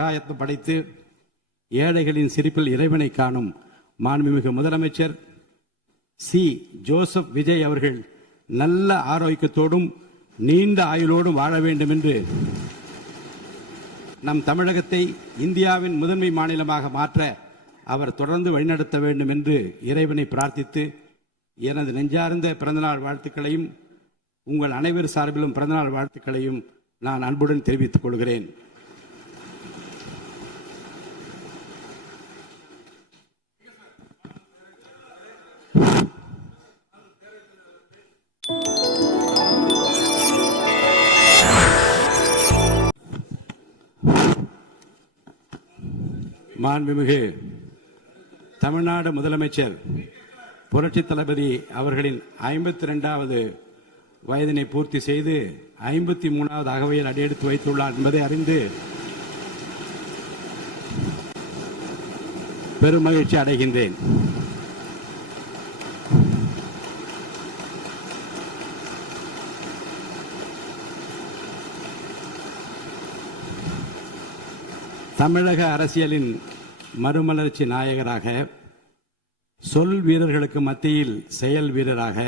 சகாயத்தை படைத்து ஏழைகளின் சிரிப்பில் இறைவனை காணும் மாண்புமிகு முதலமைச்சர் சி. ஜோசப் விஜய் அவர்கள் நல்ல ஆரோக்கியத்தோடும் நீண்ட ஆயுளோடும் வாழ வேண்டும் என்று நம் தமிழகத்தை இந்தியாவின் முதன்மை மாநிலமாக மாற்ற அவர் தொடர்ந்து வழிநடத்த வேண்டும் என்று இறைவனை பிரார்த்தித்து எனது நெஞ்சார்ந்த பிறந்தநாள் வாழ்த்துக்களையும் உங்கள் அனைவர் சார்பிலும் பிறந்தநாள் வாழ்த்துக்களையும் நான் அன்புடன் தெரிவித்துக் கொள்கிறேன். மாண்புமிகு தமிழ்நாடு முதலமைச்சர் புரட்சி தளபதி அவர்களின் 52வது வயதினை பூர்த்தி செய்து 53வது அகவையில் அடியெடுத்து வைத்துள்ளார் என்பதை அறிந்து பெருமகிழ்ச்சி அடைகின்றேன். தமிழக அரசியலின் மறுமலர்ச்சி நாயகராக, சொல் வீரர்களுக்கு மத்தியில் செயல் வீரராக,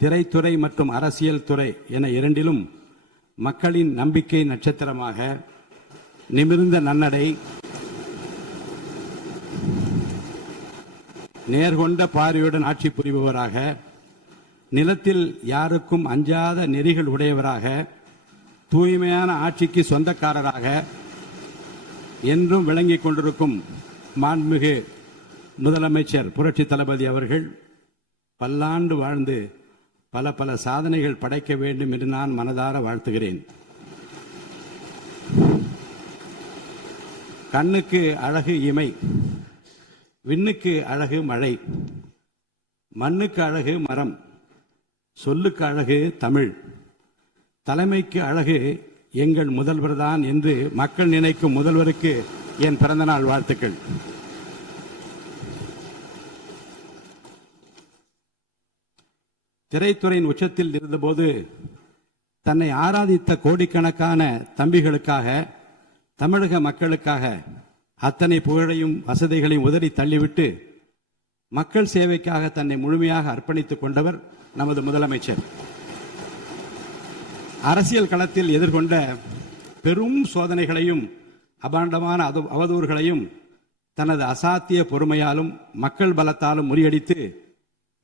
திரைத்துறை மற்றும் அரசியல் துறை என இரண்டிலும் மக்களின் நம்பிக்கை நட்சத்திரமாக, நிமிர்ந்த நன்னடை, நேர்கொண்ட பார்வையுடன் ஆட்சி புரிபவராக, நிலத்தில் யாருக்கும் அஞ்சாத நெறிகள் உடையவராக, தூய்மையான ஆட்சிக்கு சொந்தக்காரராக என்றும் விளங்கிக் கொண்டிருக்கும் மாண்புமிகு முதலமைச்சர் புரட்சி தளபதி அவர்கள் பல்லாண்டு வாழ்ந்து பல பல சாதனைகள் படைக்க வேண்டும் என்று நான் மனதார வாழ்த்துகிறேன். கண்ணுக்கு அழகு இமை, விண்ணுக்கு அழகு மழை, மண்ணுக்கு அழகு மரம், சொல்லுக்கு அழகு தமிழ், தலைமைக்கு அழகு எங்கள் முதல்வர் தான் என்று மக்கள் நினைக்கும் முதல்வருக்கு என் பிறந்தநாள் வாழ்த்துக்கள். திரைத்துறையின் உச்சத்தில் இருந்தபோது தன்னை ஆராதித்த கோடிக்கணக்கான தம்பிகளுக்காக, தமிழக மக்களுக்காக அத்தனை புகழையும் வசதிகளையும் உதறி தள்ளிவிட்டு மக்கள் சேவைக்காக தன்னை முழுமையாக அர்ப்பணித்துக் கொண்டவர் நமது முதலமைச்சர். அரசியல் களத்தில் எதிர்கொண்ட பெரும் சோதனைகளையும் அபாண்டமான அவதூறுகளையும் தனது அசாத்திய பொறுமையாலும் மக்கள் பலத்தாலும் முறியடித்து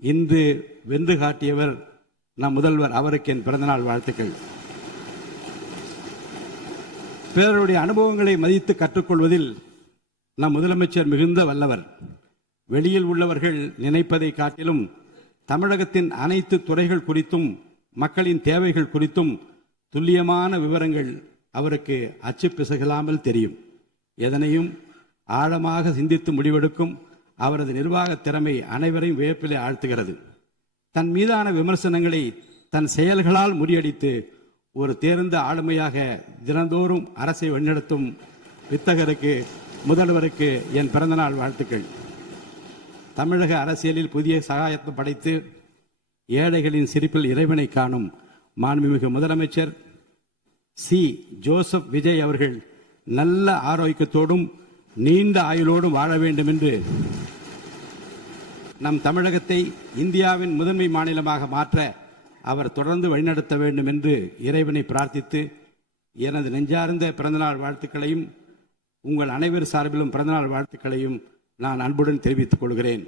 இன்று வென்று காட்டியவர் நம் முதல்வர். அவருக்கு என் பிறந்தநாள் வாழ்த்துக்கள். பிறருடைய அனுபவங்களை மதித்து கற்றுக்கொள்வதில் நம் முதலமைச்சர் மிகுந்த வல்லவர். வெளியில் உள்ளவர்கள் நினைப்பதை காட்டிலும் தமிழகத்தின் அனைத்து துறைகள் குறித்தும் மக்களின் தேவைகள் குறித்தும் துல்லியமான விவரங்கள் அவருக்கு அச்சு பிசகலாமல் தெரியும். எதனையும் ஆழமாக சிந்தித்து முடிவெடுக்கும் அவரது நிர்வாக திறமை அனைவரையும் வியப்பிலே ஆழ்த்துகிறது. தன் மீதான விமர்சனங்களை தன் செயல்களால் முறியடித்து ஒரு தேர்ந்த ஆளுமையாக தினந்தோறும் அரசை வழிநடத்தும் வித்தகருக்கு, முதல்வருக்கு என் பிறந்தநாள் வாழ்த்துக்கள். தமிழக அரசியலில் புதிய சகாயத்தை படைத்து ஏழைகளின் சிரிப்பில் இறைவனை காணும் மாண்புமிகு முதலமைச்சர் சி. ஜோசப் விஜய் அவர்கள் நல்ல ஆரோக்கியத்தோடும் நீண்ட ஆயுளோடும் வாழ வேண்டும் என்று நம் தமிழகத்தை இந்தியாவின் முதன்மை மாநிலமாக மாற்ற அவர் தொடர்ந்து வழிநடத்த வேண்டும் என்று இறைவனை பிரார்த்தித்து எனது நெஞ்சார்ந்த பிறந்தநாள் வாழ்த்துக்களையும் உங்கள் அனைவர் சார்பிலும் பிறந்தநாள் வாழ்த்துக்களையும் நான் அன்புடன் தெரிவித்துக் கொள்கிறேன்.